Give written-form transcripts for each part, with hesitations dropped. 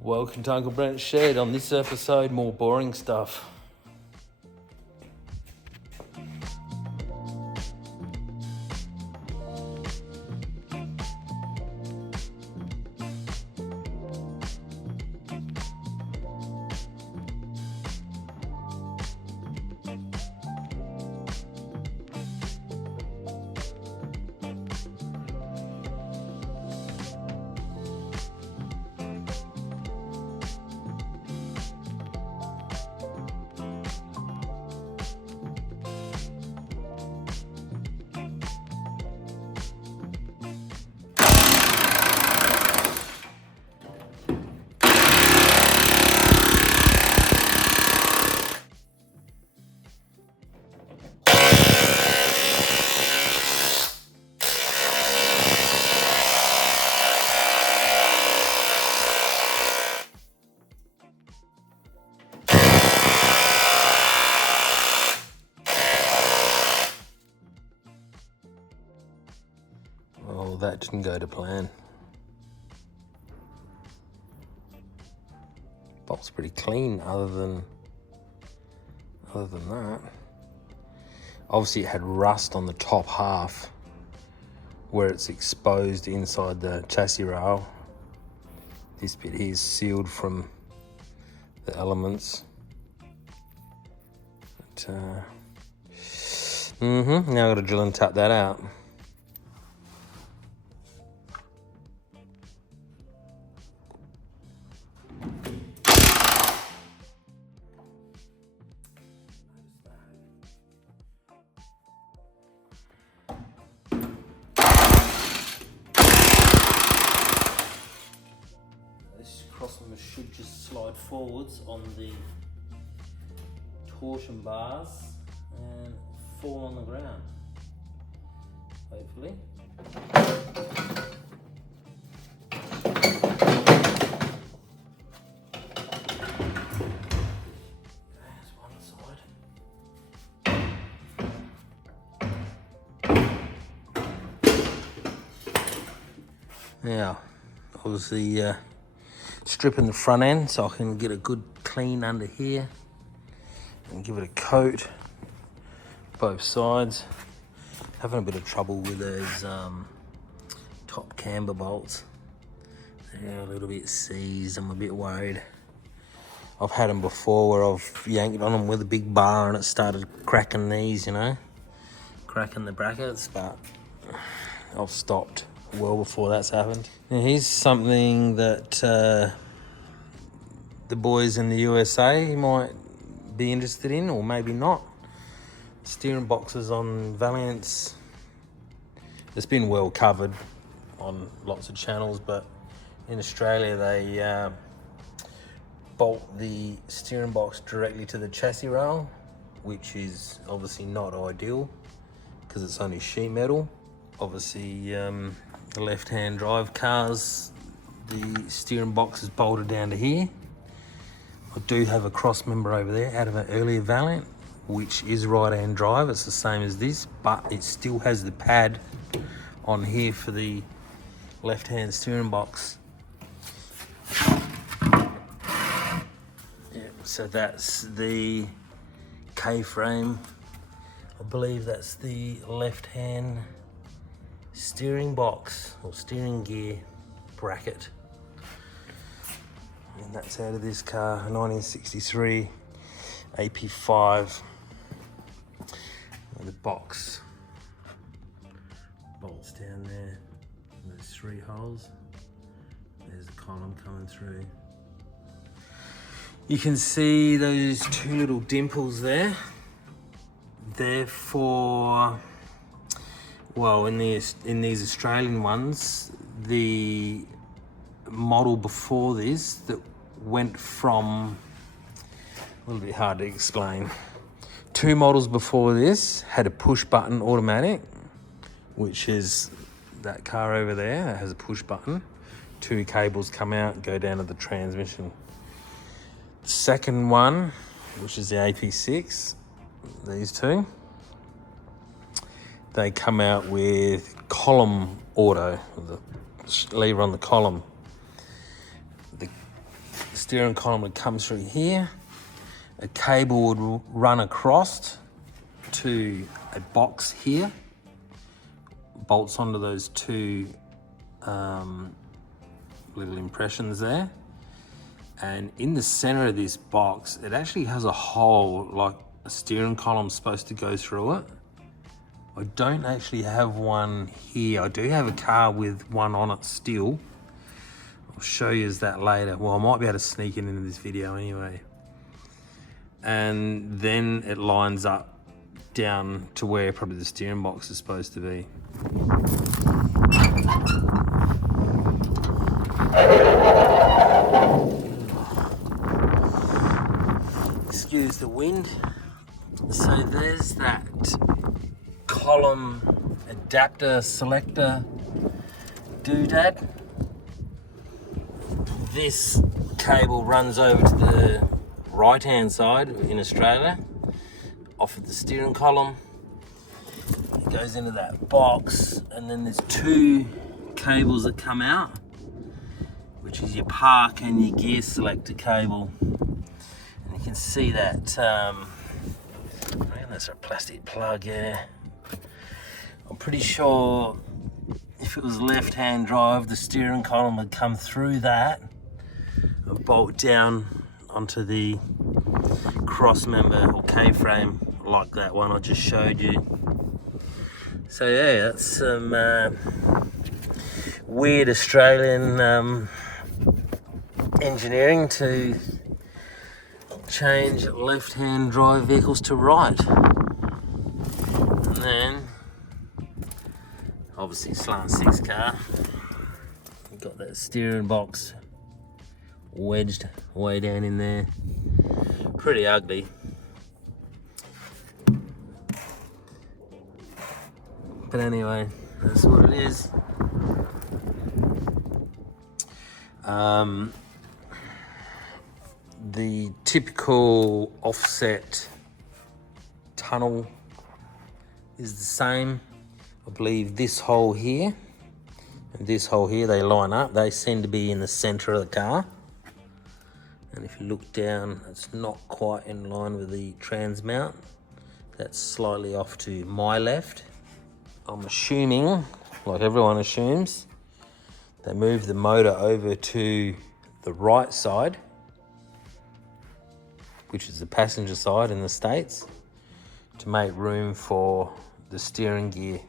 Welcome to Uncle Brent's Shed. On this episode, more boring stuff. Oh, that didn't go to plan. Bolt's pretty clean other than that. Obviously it had rust on the top half where it's exposed inside the chassis rail. This bit here is sealed from the elements. But, now I've got to drill and tap that out. This crossmember should just slide forwards on the torsion bars and fall on the ground, hopefully. There's one side. Now, obviously stripping the front end so I can get a good clean under here and give it a coat both sides. Having a bit of trouble with those top camber bolts. They're a little bit seized. I'm a bit worried. I've had them before where I've yanked on them with a big bar and it started cracking these, you know, cracking the brackets, but I've stopped well before that's happened. Now here's something that the boys in the USA might be interested in, or maybe not. Steering boxes on Valiants. It's been well covered on lots of channels, but in Australia they bolt the steering box directly to the chassis rail, which is obviously not ideal because it's only sheet metal. Obviously the left-hand drive cars, the steering box is bolted down to here. I do have a cross member over there out of an earlier Valiant, which is right-hand drive. It's the same as this, but it still has the pad on here for the left-hand steering box. Yeah, so that's the K-frame. I believe that's the left-hand steering box or steering gear bracket. And that's out of this car, a 1963 AP5. And the box bolts down there. And there's 3 holes. There's the column coming through. You can see those 2 little dimples there. They're for, well, in these Australian ones, the model before this that went from, a little bit hard to explain. 2 models before this had a push button automatic, which is that car over there that has a push button. 2 cables come out and go down to the transmission. The second one, which is the AP6, these 2, they come out with column auto, the lever on the column. steering column would come through here. A cable would run across to a box here. Bolts onto those two little impressions there. And in the center of this box, it actually has a hole like a steering column's supposed to go through it. I don't actually have one here. I do have a car with one on it still. I'll show you that later. Well, I might be able to sneak it into this video anyway. And then it lines up down to where probably the steering box is supposed to be. Excuse the wind. So there's that column adapter selector doodad. This cable runs over to the right hand side in Australia off of the steering column. It goes into that box, and then there's two cables that come out, which is your park and your gear selector cable. And you can see that I reckon that's a plastic plug, yeah. I'm pretty sure if it was left-hand drive, the steering column would come through that and bolt down onto the cross member or K-frame like that one I just showed you. So yeah, that's some weird Australian engineering to change left-hand drive vehicles to right. And then obviously slant 6 car, you've got that steering box wedged way down in there. Pretty ugly. But anyway, that's what it is. The typical offset tunnel is the same. I believe this hole here and this hole here, they line up. They seem to be in the center of the car. And if you look down, it's not quite in line with the trans mount. That's slightly off to my left. I'm assuming, like everyone assumes, they move the motor over to the right side, which is the passenger side in the States, to make room for the steering gear.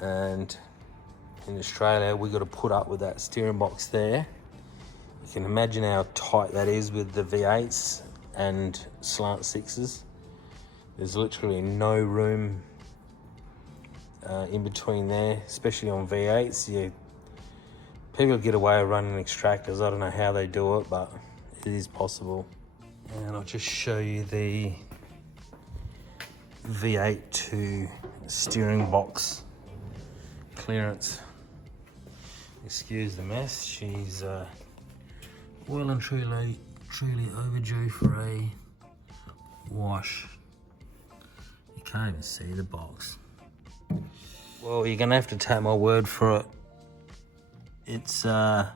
And in Australia, we got to put up with that steering box there. You can imagine how tight that is with the V8s and slant 6s. There's literally no room in between there, especially on V8s. People get away with running extractors. I don't know how they do it, but it is possible. And I'll just show you the V8 to steering box clearance. Excuse the mess. She's well and truly overdue for a wash. You can't even see the box. Well, you're gonna have to take my word for it. It's down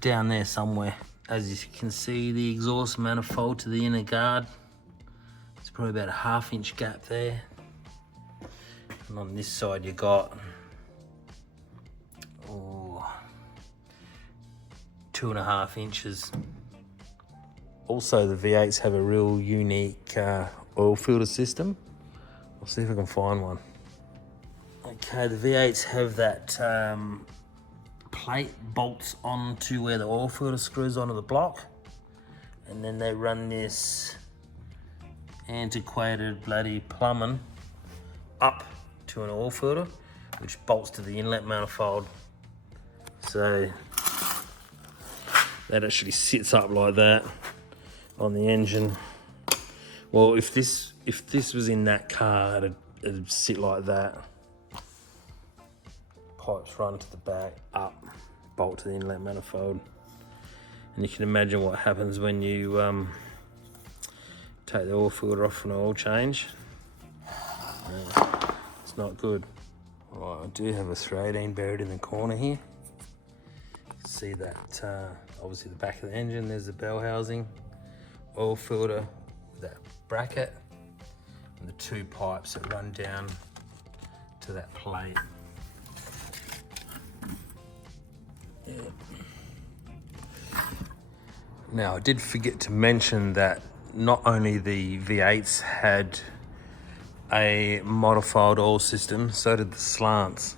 there somewhere. As you can see, the exhaust manifold to the inner guard, it's probably about a 1/2 inch gap there. And on this side you got 2.5 inches. Also, the V8s have a real unique oil filter system. I'll see if I can find one. Okay, the V8s have that plate bolts onto where the oil filter screws onto the block, and then they run this antiquated bloody plumbing up to an oil filter, which bolts to the inlet manifold. So that actually sits up like that on the engine. Well, if this was in that car, it'd sit like that. Pipes run to the back, up, bolt to the inlet manifold. And you can imagine what happens when you take the oil filter off an oil change. It's not good. Right, I do have a 318 buried in the corner here. See that, obviously the back of the engine, there's the bell housing, oil filter, that bracket, and the two pipes that run down to that plate. Yeah. Now, I did forget to mention that not only the V8s had a modified oil system, so did the slants.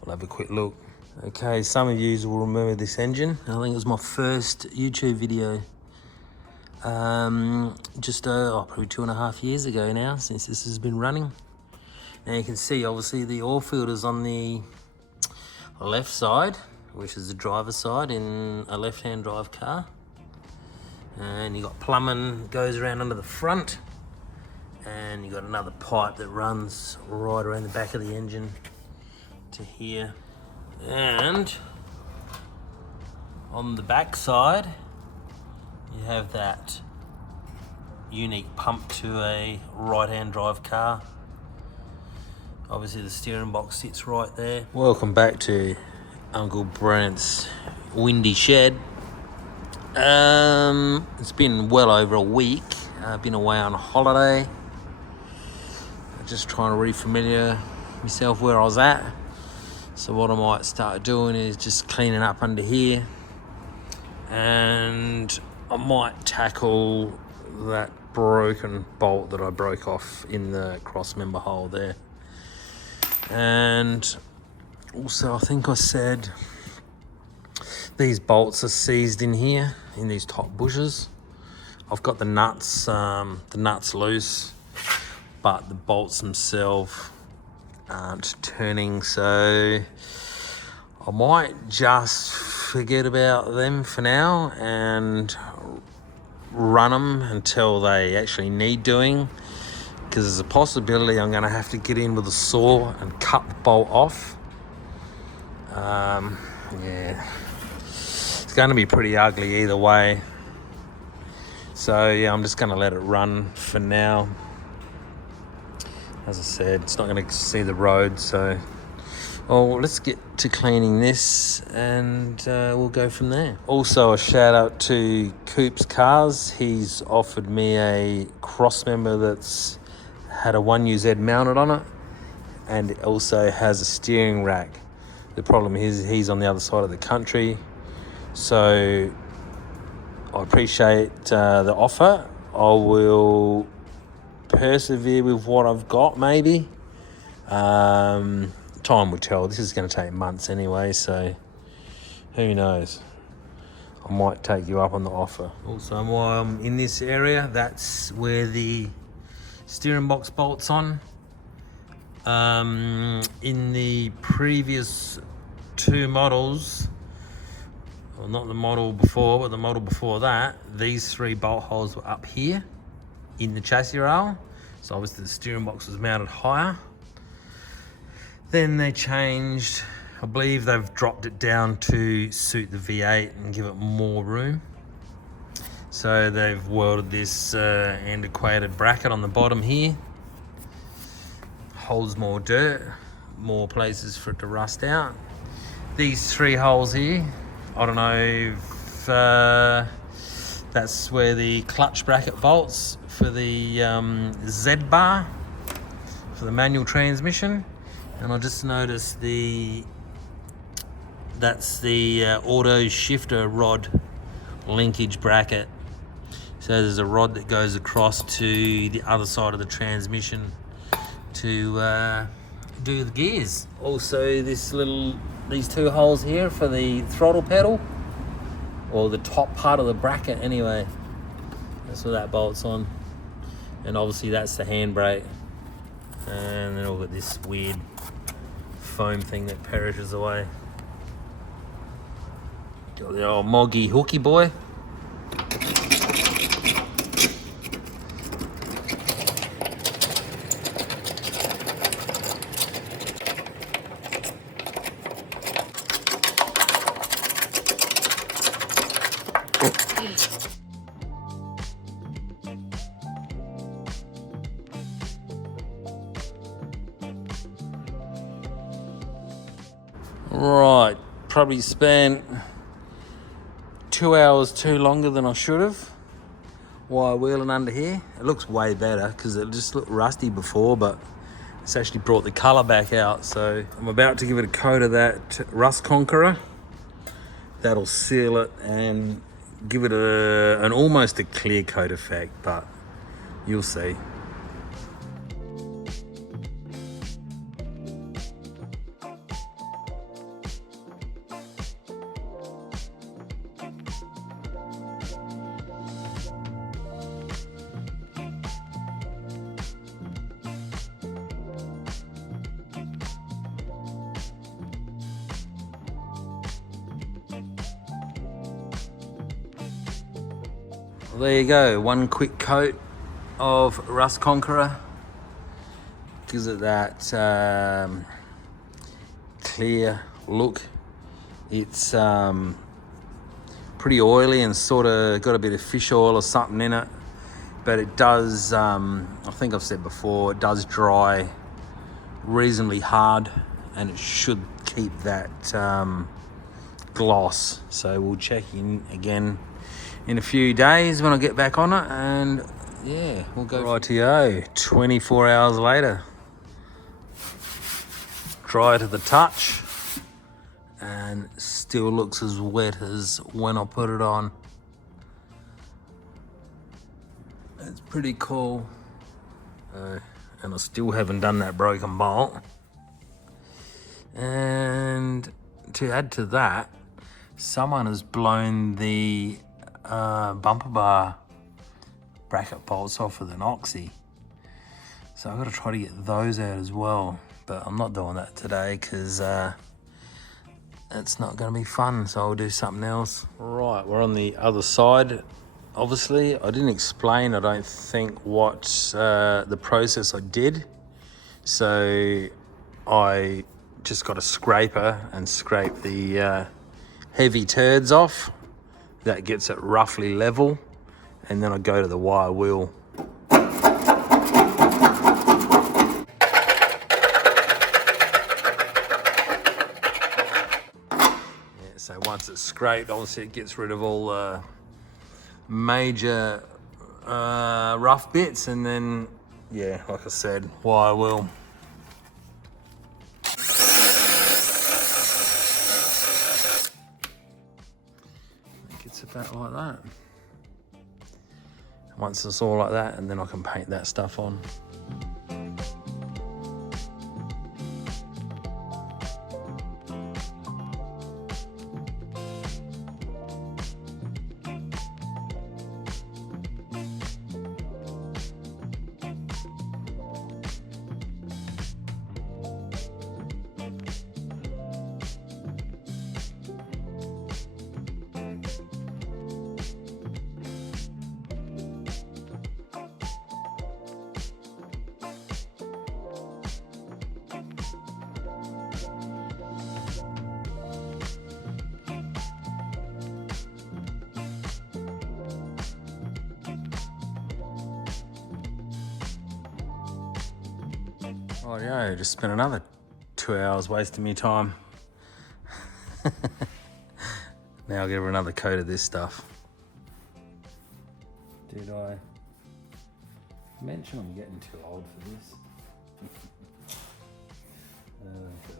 We'll have a quick look. Okay, some of you will remember this engine. I think it was my first YouTube video. Just probably 2.5 years ago now, since this has been running. Now you can see obviously the oil filters on the left side, which is the driver's side in a left-hand drive car. And you got plumbing goes around under the front, and you got another pipe that runs right around the back of the engine to here. And on the back side, you have that unique pump to a right-hand drive car. Obviously the steering box sits right there. Welcome back to Uncle Brent's windy shed. It's been well over a week. I've been away on holiday. Just trying to refamiliar myself where I was at. So what I might start doing is just cleaning up under here, and I might tackle that broken bolt that I broke off in the cross member hole there. And also I think I said these bolts are seized in here, in these top bushes. I've got the nuts loose, but the bolts themselves aren't turning, so I might just forget about them for now and run them until they actually need doing, because there's a possibility I'm going to have to get in with a saw and cut the bolt off. Yeah, it's going to be pretty ugly either way, so yeah, I'm just going to let it run for now. As I said, it's not going to see the road, so let's get to cleaning this, and we'll go from there. Also, a shout out to Coop's Cars. He's offered me a cross member that's had a 1UZ mounted on it, and it also has a steering rack. The problem is he's on the other side of the country, so I appreciate the offer. I will persevere with what I've got, maybe. Time will tell. This is going to take months anyway, so who knows. I might take you up on the offer. Also, while I'm in this area, that's where the steering box bolts on. In the previous two models, well, not the model before, but the model before that, these three bolt holes were up here in the chassis rail, so obviously the steering box was mounted higher. Then they changed, I believe they've dropped it down to suit the V8 and give it more room. So they've welded this antiquated bracket on the bottom here. Holds more dirt, more places for it to rust out. These three holes here, I don't know if that's where the clutch bracket bolts for the Z bar for the manual transmission, and I just noticed that's the auto shifter rod linkage bracket. So there's a rod that goes across to the other side of the transmission to do the gears. Also, these two holes here for the throttle pedal, or the top part of the bracket anyway. That's where that bolt's on. And obviously that's the handbrake. And then we've got this weird foam thing that perishes away. Got the old moggy hooky boy. probably spent 2 hours too longer than I should have while wheeling under here. It looks way better because it just looked rusty before, but it's actually brought the colour back out. So I'm about to give it a coat of that rust conqueror. That'll seal it and give it an almost a clear coat effect, but you'll see. Well, there you go, one quick coat of rust conqueror. Gives it that clear look. It's pretty oily and sort of got a bit of fish oil or something in it, but it does, I think I've said before, it does dry reasonably hard and it should keep that gloss. So we'll check in again in a few days when I get back on it, and yeah, we'll go. Rightio, 24 hours later. Dry to the touch and still looks as wet as when I put it on. It's pretty cool. And I still haven't done that broken bolt. And to add to that, someone has blown the bumper bar bracket bolts off with an oxy. So I've got to try to get those out as well. But I'm not doing that today because it's not going to be fun, so I'll do something else. Right, we're on the other side. Obviously, I didn't explain, I don't think, what the process I did. So I just got a scraper and scrape the heavy turds off. That gets it roughly level. And then I go to the wire wheel. So once it's scraped, obviously it gets rid of all the major rough bits, and then, yeah, like I said, wire wheel. I think it's about like that. Once it's all like that, and then I can paint that stuff on. Oh yeah, just spent another 2 hours wasting me time. Now I'll give her another coat of this stuff. Did I mention I'm getting too old for this? Oh God.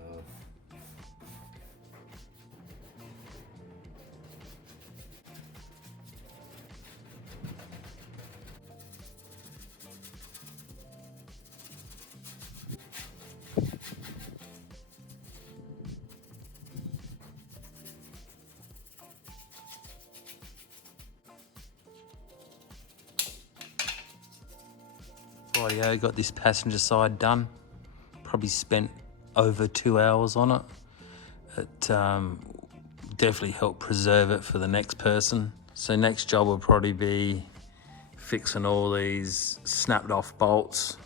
Rightio, got this passenger side done. Probably spent over 2 hours on it. It definitely helped preserve it for the next person. So next job will probably be fixing all these snapped off bolts.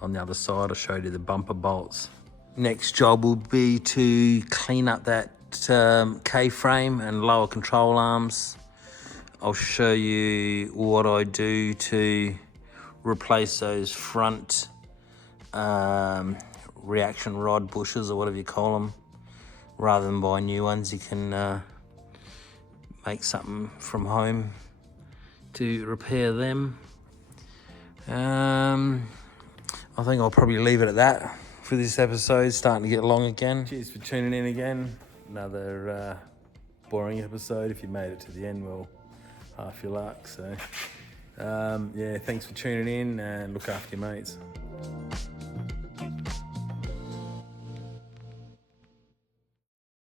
On the other side, I showed you the bumper bolts. Next job will be to clean up that K-frame and lower control arms. I'll show you what I do to replace those front reaction rod bushes, or whatever you call them, rather than buy new ones, you can make something from home to repair them. I think I'll probably leave it at that for this episode. It's starting to get long again. Cheers for tuning in again. Another boring episode. If you made it to the end, well, half your luck. So yeah, thanks for tuning in and look after your mates.